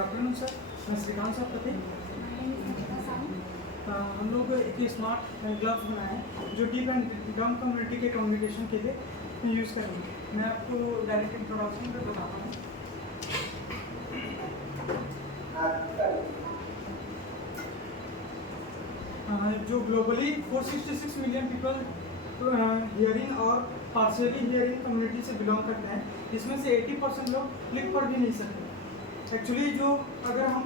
Afternoon sir, मैं Shrikant sir पते। हम लोग एक स्मार्ट ग्लव्स बनाए हैं जो डीप एंड डम कम्युनिटी के कम्युनिकेशन के लिए यूज़ करेंगे। मैं आपको डायरेक्ट इंट्रोडक्शन पे बताता हूँ। जो ग्लोबली 466 मिलियन पीपल हियरिंग और पार्शियली हियरिंग कम्युनिटी से बिलोंग करते हैं, इसमें से 80% लोग लिख पढ़ भी नहीं सकते। एक्चुअली जो अगर हम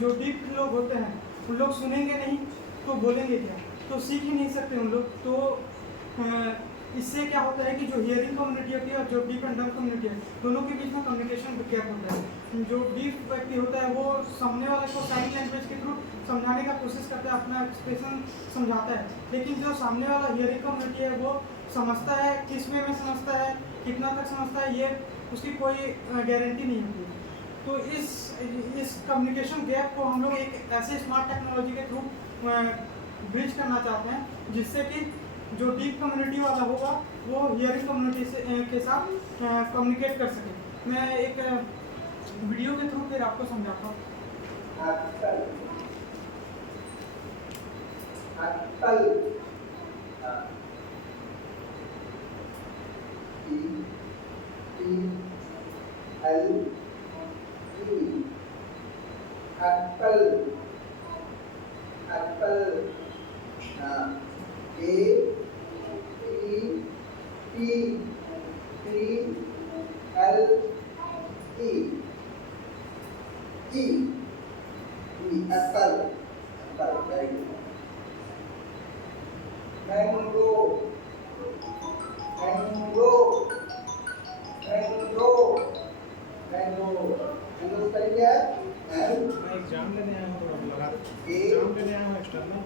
जो डीप लोग होते हैं उन लोग सुनेंगे नहीं तो बोलेंगे क्या, तो सीख ही नहीं सकते उन लोग। तो इससे क्या होता है कि जो हियरिंग कम्युनिटी होती है और जो डीप एंड डम कम्युनिटी है, दोनों के बीच में कम्युनिकेशन गैप होता है। जो डीप व्यक्ति होता है वो सामने वाले को साइन लैंग्वेज के थ्रू समझाने का कोशिश करता है, अपना एक्सप्रेशन समझाता है, लेकिन जो सामने वाला हियरिंग कम्युनिटी है वो समझता है, किस वे में समझता है, कितना तक समझता है, ये उसकी कोई गारंटी नहीं होती। तो इस कम्युनिकेशन गैप को हम लोग एक ऐसे स्मार्ट टेक्नोलॉजी के थ्रू ब्रिज करना चाहते हैं जिससे कि जो डीप कम्युनिटी वाला होगा वो हियरिंग कम्युनिटी से के साथ कम्युनिकेट कर सके। मैं एक वीडियो के थ्रू फिर आपको समझाता हूँ। एग्जाम लेने आया हूँ, थोड़ा लगा एग्जाम लेने आया हूँ एक्सटर्नल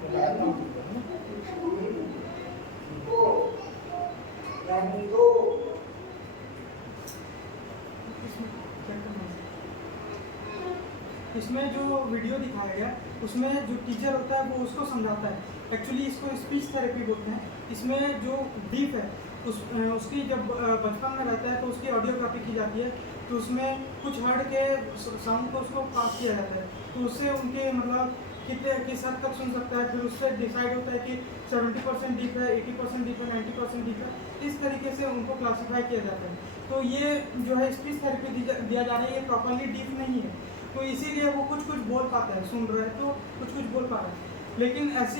इसमें जो वीडियो दिखाया गया उसमें जो टीचर होता है वो उसको समझाता है। एक्चुअली इसको स्पीच थेरेपी बोलते हैं। इसमें जो डीप है उसकी जब बचपन में रहता है तो उसकी ऑडियोग्राफी की जाती है, तो उसमें कुछ हर्ड के साउंड को उसको पास किया जाता है, तो उससे उनके मतलब कितने किस हद तक सुन सकता है, फिर उससे डिसाइड होता है कि 70% डीप है, 80% डीप है, 90% डीप है। इस तरीके से उनको क्लासीफाई किया जाता है। तो ये जो है स्पीच थेरेपी दिया जा रहा है, ये प्रॉपरली डीप नहीं है, तो इसीलिए वो कुछ बोल पाता है, सुन रहा है तो कुछ बोल पा रहा है। लेकिन ऐसे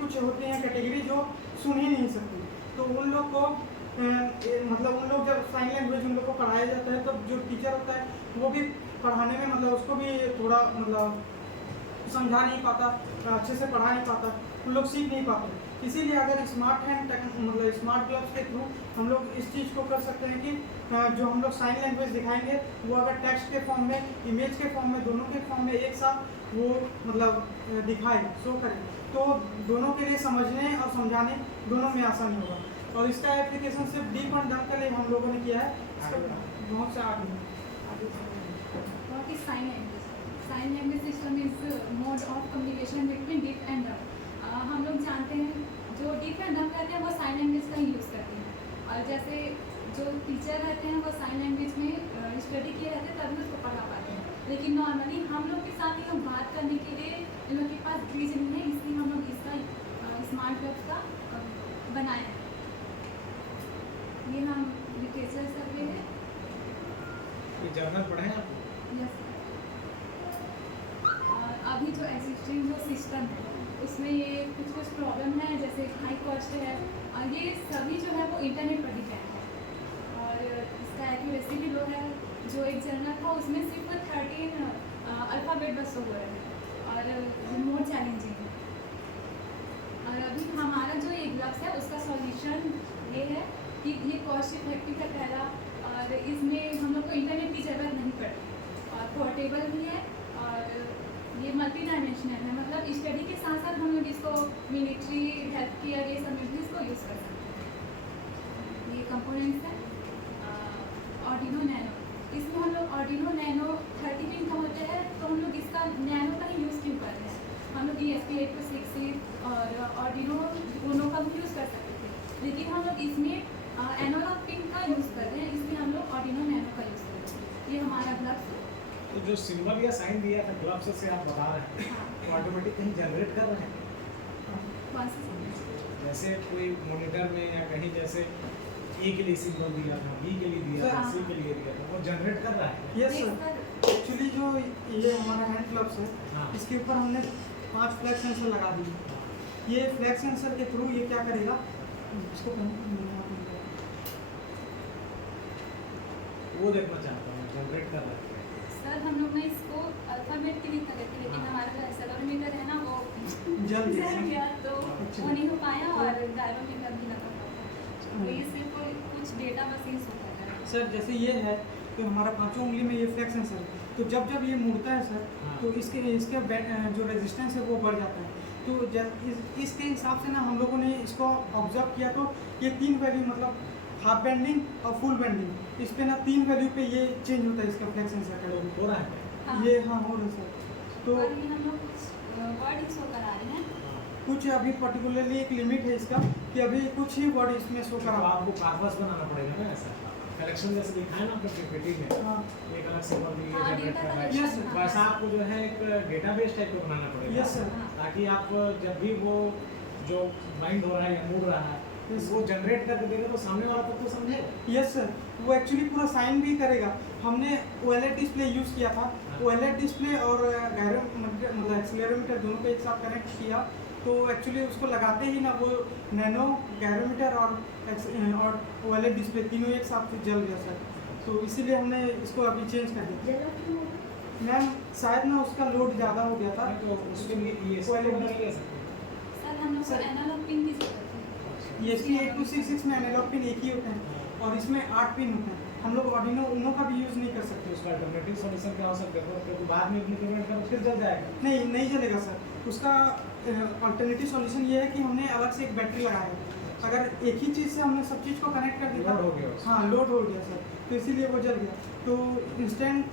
कुछ होते हैं कैटेगरी जो सुन ही नहीं सकती, तो उन लोग को मतलब उन लोग जब साइन लैंग्वेज उन लोग को पढ़ाया जाता है, तब जो टीचर होता है वो भी पढ़ाने में मतलब उसको भी थोड़ा मतलब समझा नहीं पाता, अच्छे से पढ़ा नहीं पाता, उन लोग सीख नहीं पाते। इसीलिए अगर स्मार्ट हैंड मतलब स्मार्ट ग्लव्स के थ्रू हम लोग इस चीज़ को कर सकते हैं कि जो हम लोग साइन लैंग्वेज दिखाएंगे वो अगर टेक्स्ट के फॉर्म में, इमेज के फॉर्म में, दोनों के फॉर्म में एक साथ वो मतलब दिखाए, शो करें, तो दोनों के लिए समझने और समझाने दोनों में आसानी होगा। और इसका एप्लीकेशन सिर्फ डीप एंड डम के लिए हम लोगों ने किया है, बहुत से आगे sign language system is mode of communication between deaf and dumb. हम लोग जानते हैं जो डीप एंड डम रहते हैं वो साइन लैंग्वेज का ही यूज़ करते हैं, और जैसे जो टीचर रहते हैं वो साइन लैंग्वेज में स्टडी किए रहते हैं तभी उसको पढ़ा पाते हैं। लेकिन नॉर्मली हम लोग के साथ ये लोग बात करने के लिए इन लोग के पास ब्रिज नहीं है, इसलिए हम लोग इसका स्मार्ट ग्लव्स का बनाए हैं। ये हम लिटरेचर सर्वे है, ये जर्नल पढ़े हैं आप? यस। अभी जो एग्जिस्टिंग जो सिस्टम है उसमें ये कुछ प्रॉब्लम है, जैसे हाई कॉस्ट है, और ये सभी जो है वो इंटरनेट पर डिपेंड है, और इसका एक्यूरेसी भी लो है। जो एक जर्नल था उसमें सिर्फ 13 अल्फ़ाबेट बस हो रहे हैं, और मोर चैलेंजिंग है। और अभी हमारा जो ये ग्लव्स है उसका सॉल्यूशन ये है कि ये कॉस्ट इफेक्टिव है पहला, और इसमें हम लोग को इंटरनेट की ज़रूरत नहीं पड़ती, और पोर्टेबल भी है, और ये मल्टी डायमेंशनल है, मतलब स्टडी के साथ साथ हम लोग इसको मिलिट्री, हेल्थ केयर, ये सब में भी इसको यूज़ कर सकते हैं। ये कंपोनेंट्स है ऑर्डिनो नैनो, इसमें हम लोग ऑर्डिनो नैनो 30 पिन का होते हैं, तो हम लोग इसका नैनो का ही यूज़ क्यों कर रहे हैं। हम लोग ESP8266 और ऑर्डिनो दोनों का भी यूज़ कर सकते थे, लेकिन हम लोग इसमें एनालॉग पिन का यूज़ कर रहे हैं, इसलिए हम लोग ऑर्डिनो नैनो का यूज़ कर रहे हैं। ये हमारा ग्लव्स है। तो जो सिंबल या साइन दिया था ग्लव्स से आप बता रहे हैं हाँ तो ऑटोमेटिक कहीं जनरेट कर रहे हैं कौन सी समझ जैसे कोई मॉनिटर में या कहीं जैसे ए के लिए सिंबल दिया था बी के लिए दिया था हाँ। सी के लिए दिया था वो जनरेट कर रहा है यस सर एक्चुअली जो ये हमारा हैंड ग्लव्स है हाँ। इसके ऊपर हमने 5 फ्लैग सेंसर लगा दिए। ये फ्लैग सेंसर के थ्रू ये क्या करेगा इसको वो देखना चाहता हूँ जनरेट कर रहा है सर हम लोग ने इसको अल्फाबेट के लिए करे थे लेकिन हाँ। हमारा जो एक्सेलेरोमीटर है ना वो जल गया। जल गया तो अच्छा। वो नहीं हो पाया और गायरोमीटर भी लगा था तो इससे कोई कुछ डेटा बस ही शो कर रहा है। सर जैसे ये है तो हमारा 5 उंगली में ये फ्लैग सेंसर है तो जब ये मुड़ता है सर हाँ। तो इसके जो रेजिस्टेंस है वो बढ़ जाता है तो इसके हिसाब से ना हम लोगों ने इसको ऑब्जर्व किया तो ये 3 वैल्यू मतलब हाफ बेंडिंग और फुल बेंडिंग इस पे ना 3 वैल्यू पे ये चेंज होता है इसका फ्लैग सेंसर का level। हो रहा है हाँ। ये हाँ हो रहा है सर तो और ये हम लोग कुछ वर्ड शो करा रहे हैं कुछ अभी पर्टिकुलरली एक लिमिट है इसका कि अभी कुछ ही वर्ड इसमें शो तो करा आपको कार्बस बनाना पड़ेगा ना ऐसा कलेक्शन जैसे दिखाया ना आपने पीपीटी में हाँ एक अलग सिंबल भी हाँ, जनरेट data कर रहा Yes, है sir. वैसा आपको जो है एक डेटाबेस टाइप का बनाना पड़ेगा Yes, sir. ताकि आप जब भी वो जो बाइंड हो रहा है या मूव रहा है Yes, वो जनरेट करके देगा तो सामने वाला तब तो समझेगा यस सर वो एक्चुअली पूरा साइन भी करेगा। हमने OLED डिस्प्ले यूज़ किया था OLED डिस्प्ले और मतलब एक्सीलरोमीटर दोनों को एक साथ कनेक्ट किया तो एक्चुअली उसको लगाते ही ना वो नैनो गैरोमीटर और OLED डिस्प्ले तीनों एक साथ जल गया सर तो इसीलिए हमने इसको अभी चेंज कर दिया। मैम शायद ना उसका लोड ज़्यादा हो गया था तो उसके लिए ये OLED नहीं ले सकते सर हम लोग को सर। एनालॉग पिन की जरूरत है ESP 8266 में एनालॉग पिन एक ही होते हैं और इसमें 8 पिन होते हैं। हम लोग ऑर्डिनो उनो का भी यूज़ नहीं कर सकते। तो उसका अल्टरनेटिव सॉल्यूशन क्या हो सकता है क्योंकि बाद में इम्प्लीमेंट करो फिर जल जाएगा नहीं जलेगा सर। उसका अल्टरनेटिव सॉल्यूशन ये है कि हमने अलग से एक बैटरी लगाया है। अगर एक ही चीज़ से हमने सब चीज़ को कनेक्ट कर दिया लोड हो गया उसका। हाँ लोड हो गया सर तो इसीलिए वो जल गया तो इंस्टेंट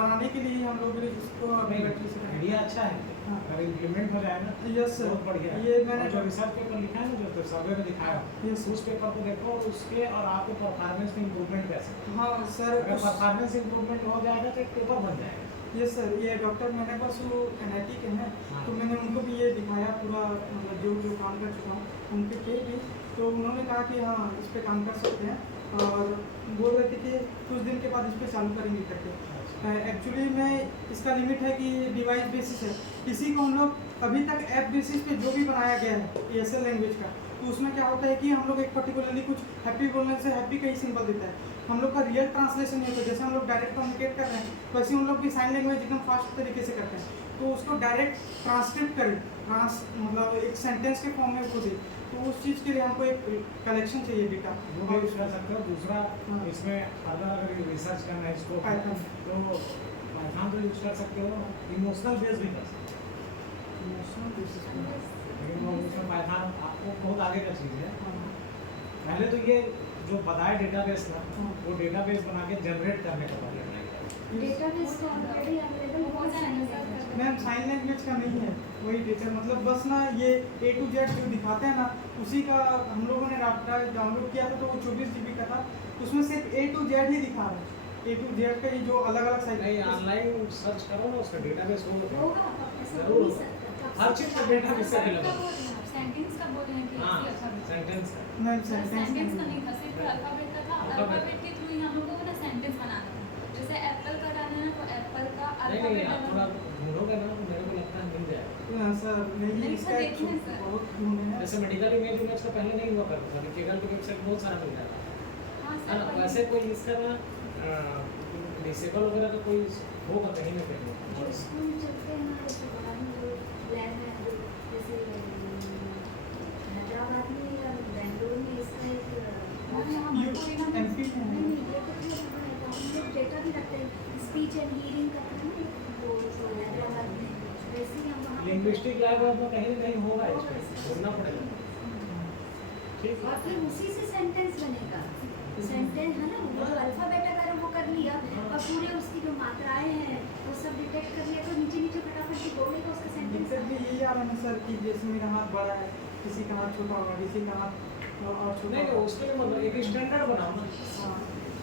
बनाने के लिए हम लोग इसको अपनी बैटरी से आइडिया अच्छा है हाँ। अगर इम्प्लीमेंट हो जाए ना यस सर बहुत बढ़िया है। ये मैंने और जो रिसर्च पेपर लिखा है ना जो सर्वे में दिखाया Yes, उस पेपर को देखो और उसके और आपके परफॉर्मेंस में इम्प्रूवमेंट कैसे हाँ सर अगर परफॉर्मेंस इम्प्रूवमेंट हो जाएगा तो एक पेपर बन जाएगा यस सर ये डॉक्टर मेरे पास वो NIT के हैं हाँ। तो मैंने उनको भी ये दिखाया पूरा मतलब जो काम कर चुका हूँ उनके थे भी तो उन्होंने कहा कि हाँ इस पे काम कर सकते हैं और बोल रहे थे कि कुछ दिन के बाद इस पे चालू करेंगे करके। एक्चुअली में इसका लिमिट है कि डिवाइस बेसिस है इसी को हम लोग अभी तक ऐप बेसिस पे जो भी बनाया गया है ESL लैंग्वेज का तो उसमें क्या होता है कि हम लोग एक पर्टिकुलरली कुछ हैप्पी बोलने से हैप्पी का ही सिंबल देता है। हम लोग का रियल ट्रांसलेशन नहीं होता जैसे हम लोग डायरेक्ट कम्युनिकेट कर रहे हैं वैसे हम लोग भी साइन लैंग्वेज एकदम फास्ट तरीके से करते हैं तो उसको डायरेक्ट ट्रांसक्रिप्ट करें मतलब एक सेंटेंस के फॉर्म में उसको दे तो उस चीज़ के लिए हमको एक कलेक्शन चाहिए डेटा वो भी यूज कर सकते हो दूसरा हाँ। इसमें अगर रिसर्च करना है इसको Python। तो पाइथन तो यूज कर सकते हो इमोशनल बेस भी कर सकते हो लेकिन वो उसमें पाइथन आपको बहुत आगे का चीज़ है पहले तो ये जो बताया डेटाबेस ना वो डेटाबेस बना के जनरेट करने का पहले डेटाबेस तो ऑलरेडी अवेलेबल हो जाएगा सर मैम साइन लैंग्वेज का नहीं है वही डेटा मतलब बस ना ये A to Z जो दिखाते हैं ना उसी का हम लोगों ने डाउनलोड किया था तो वो 24 GB का था उसमें सिर्फ A to Z ही दिखा रहा है A to Z का ये जो अलग अलग नहीं साइट ऑनलाइन सर्च करो ना उसका डेटाबेस होगा होगा ऐसा जरूर हो नहीं सकता हर चीज़ का डेटाबेस अवेलेबल सेंटेंस का बोल रहे हैं कि हाँ अल्फाबेट सेंटेंस का मैम सेंटेंस का सेंटेंस नहीं था सिर्फ अल्फाबेट का था Alphabet। अल्फाबेट के थ्रू ही हम लोगों को ना सेंटेंस बनाना था जैसे एप्पल का डालना है तो एप्पल का नहीं आप थोड़ा अल्फाबेट ढूंढोगे ना तो मेरे को लगता है मिल जाएगा सर नहीं नहीं, इसका सर, देखिए सर। बहुत ढूंढे हैं जैसे मेडिकल इमेज का पहले नहीं हुआ करता था केगल की वेबसाइट बहुत सारा मिल जाता है हाँ है सर ना वही। वैसे कोई इसका ना डिसेबल वगैरह का कोई होगा कहीं ना कहीं जो स्कूल चलते हैं ना जैसे बाहर में जो लैब है जो जैसे हैदराबाद में या बेंगलुरु में इसका एक यू MP में नहीं है। नहीं ये तो फिर हम लोग डेटा भी रखते हैं स्पीच एंड हियरिंग का है ना वो जो हैदराबाद में वैसे ही हम वहाँ पे- लिंग्विस्टिक लैब में कहीं ना कहीं होगा इसमें ढूंढना पड़ेगा ठीक और फिर उसी से सेंटेंस बनेगा सेंटेंस है ना वो जो अल्फाबेट अगर वो कर लिया और पूरे उसकी जो मात्राएं हैं वो सब डिटेक्ट कर लिया तो नीचे नीचे फटाफट से बोलेगा उसका सेंटेंस दिक्कत भी यही आ रहा है सर कि जैसे मेरा हाथ बड़ा है किसी का हाथ छोटा होगा किसी का हाथ और छोटा नहीं होगा। उसके लिए मतलब एक स्टैंडर्ड बनाओ ना हाँ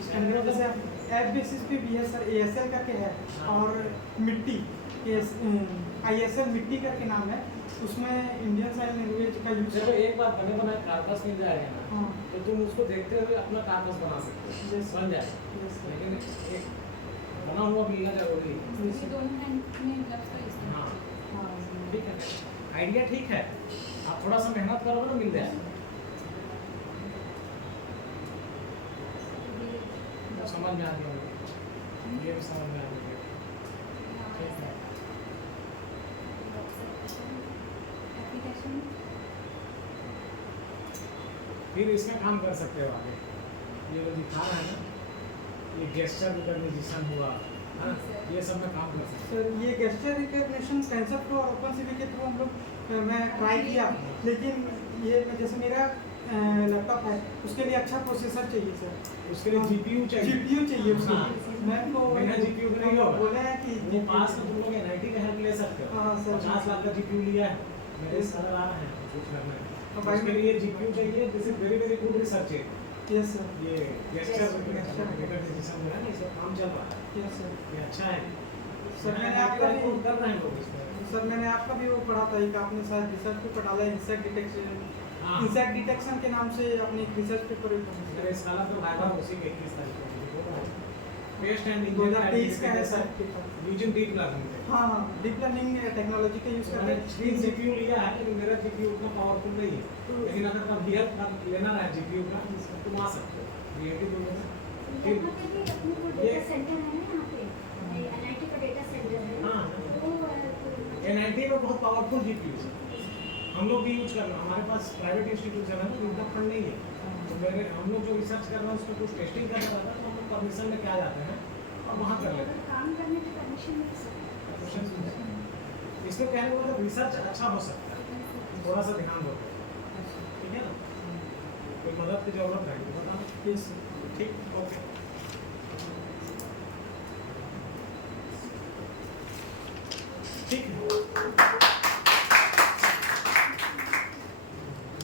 स्टैंडर्ड जैसे ऐप बेसिस पे भी है सर, ASL करके है, और मिट्टी ISL मिट्टी करके नाम है, उसमें इंडियन साइन लैंग्वेज का यूज जब एक बार बने बनाए कार्पस मिल जाएगा ना, हाँ तो तुम उसको देखते हुए अपना कार्पस बना सकते हो, Yes. बन जाएगा। Yes, sir. लेकिन एक बना हुआ मिलना जरूरी है। ये दोनों हैंड में ग्लव्स का इस्तेमाल हाँ हाँ ठीक है, आइडिया ठीक है, आप थोड़ा सा मेहनत करोगे तो मिल जाएगा। तो समझ में आ गया मुझे, ये भी समझ में आ गया। ठीक है, एप्लीकेशन फिर इसमें काम कर सकते हो आगे। ये जो दिखा रहा है ना, ये गेस्चर रिकॉग्निशन हुआ है ना, ये सब में काम कर सकते सर, ये गेस्चर रिकग्निशन कंसेप्ट और OpenCV के थ्रू हम लोग मैं ट्राई किया, लेकिन ये जैसे मेरा लैपटॉप है, उसके लिए अच्छा प्रोसेसर चाहिए सर, हो। उसके लिए GPU चाहिए। GPU चाहिए उसके हाँ। लिए। मैं तो बिना GPU के नहीं होगा। बोला है कि वो पास में तुम लोग NIT का हेल्प ले सकते हो। हाँ, सर। 50 लाख का GPU लिया है, मेरे सर आ रहे हैं कुछ करना है, तो तो उसके लिए GPU चाहिए। This is very very good research है। यस सर, ये गेस्चर रिकॉग्निशन जो है ना, इसका काम चल रहा है, यस सर। ये अच्छा है। सर मैंने आपका भी कर रहे हैं लोग इसमें। सर मैंने आपका भी वो पढ़ा था, एक आपने शायद रिसर्च पेपर डाला है, इंसेक्ट डिटेक्शन, हाँ। इंसेक्ट डिटेक्शन के नाम से अपनी एक रिसर्च पेपर भी पढ़ा मेरे साला तो वाइवा उसी के 21 तारीख को हो रहा है। पेस्ट एंड 2023 का है sir paper. Using deep learning पे। हाँ हाँ, डीप लर्निंग टेक्नोलॉजी का यूज़ मैंने करते 3 GPU लिया है, लेकिन मेरा GPU उतना पावरफुल नहीं है। लेकिन अगर आप VR लेना है GPU का, तो तुम आ सकते हो। VIT बोलो ना। यहाँ पे भी अपने को डेटा सेंटर है ना, यहाँ पे NIT का डेटा सेंटर है, हाँ। वो मतलब NIT में बहुत पावरफुल GPU है। हम लोग भी यूज कर रहे हैं, हमारे पास प्राइवेट इंस्टीट्यूशन है ना, इनका फंड नहीं है। तो मेरे हम लोग जो रिसर्च कर रहे हैं उसमें कुछ टेस्टिंग करना रहता है, तो हम लोग परमिशन लेके आ जाते हैं और वहाँ कर लेते हैं। काम करने की परमिशन मिल सकती है। क्वेश्चंस मिल जाते हैं। इसमें कहने का मतलब रिसर्च अच्छा हो सकता है, थोड़ा सा ध्यान दो, ठीक है ना। कोई मदद की जरूरत है तो बताना। Yes sir. ठीक, ओके। ठीक है।